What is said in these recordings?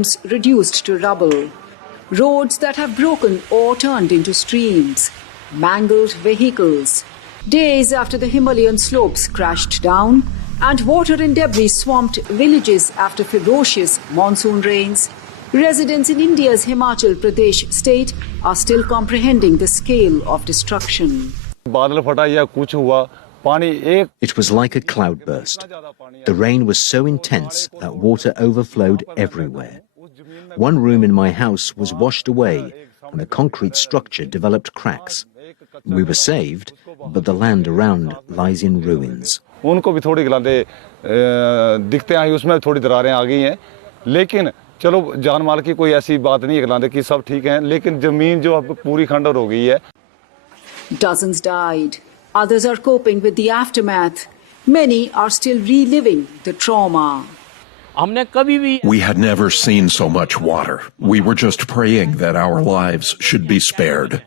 homes reduced to rubble, roads that have broken or turned into streams, mangled vehicles. Days after the Himalayan slopes crashed down and water and debris swamped villages after ferocious monsoon rains, residents in India's Himachal Pradesh state are still comprehending the scale of destruction. It was like a cloudburst. The rain was so intense that water overflowed everywhere. One room in my house was washed away and the concrete structure developed cracks. We were saved, but the land around lies in ruins. उनको भी थोड़ी गिलांदे दिखते हैं उसमें थोड़ी दरारें आ गई हैं लेकिन चलो जान माल की कोई ऐसी बात नहीं है गिलांदे कि सब ठीक हैं लेकिन जमीन जो अब पूरी खंडर हो गई है. Dozens died. Others are coping with the aftermath. Many are still reliving the trauma. We had never seen so much water. We were just praying that our lives should be spared.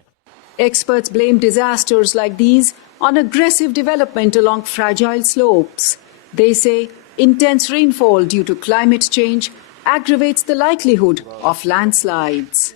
Experts blame disasters like these on aggressive development along fragile slopes. They say intense rainfall due to climate change aggravates the likelihood of landslides.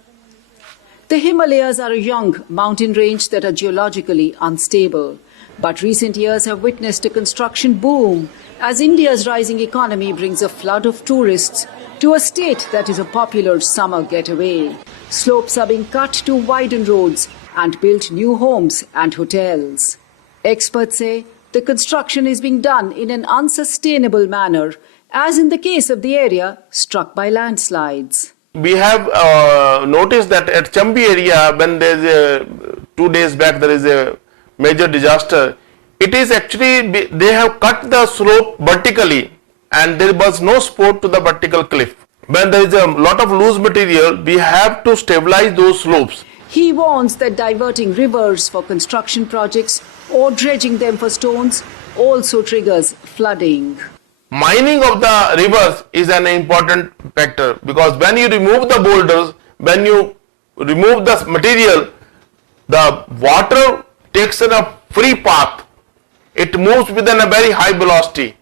The Himalayas are a young mountain range that are geologically unstable. But recent years have witnessed a construction boom as India's rising economy brings a flood of tourists to a state that is a popular summer getaway. Slopes are being cut to widen roads and build new homes and hotels. Experts say the construction is being done in an unsustainable manner, as in the case of the area struck by landslides. We have noticed that at Chambi area, when there is 2 days back there is a major disaster, it is actually they have cut the slope vertically and there was no support to the vertical cliff. When there is a lot of loose material, we have to stabilize those slopes. He warns that diverting rivers for construction projects or dredging them for stones also triggers flooding. Mining of the rivers is an important factor because when you remove the boulders, when you remove the material, the water takes a free path. It moves within a very high velocity.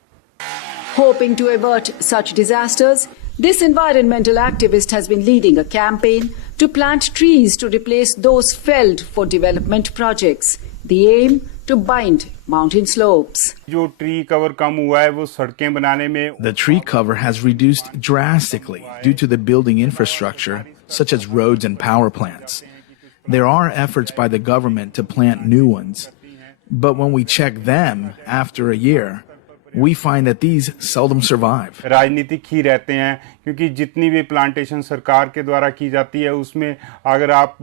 Hoping to avert such disasters, this environmental activist has been leading a campaign to plant trees to replace those felled for development projects. The aim to bind mountain slopes. The tree cover has reduced drastically due to the building infrastructure, such as roads and power plants. There are efforts by the government to plant new ones, but when we check them after a year, we find that these seldom survive. राजनीतिक ही रहते हैं क्योंकि जितनी भी plantation सरकार के द्वारा की जाती है उसमें अगर आप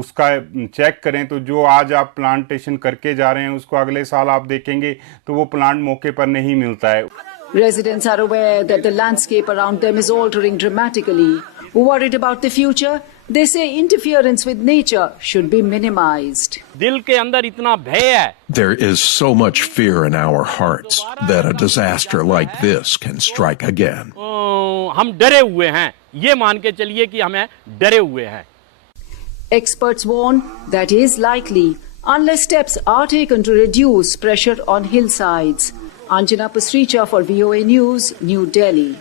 उसका चेक करें तो जो आज आप प्लांटेशन करके जा रहे हैं उसको अगले साल आप देखेंगे तो वो प्लांट मौके पर नहीं मिलता है. Residents are aware that the landscape around them is altering dramatically. Worried about the future, they say interference with nature should be minimized. There is so much fear in our hearts that a disaster like this can strike again. Experts warn that is likely unless steps are taken to reduce pressure on hillsides. Anjana Pasricha for VOA News, New Delhi.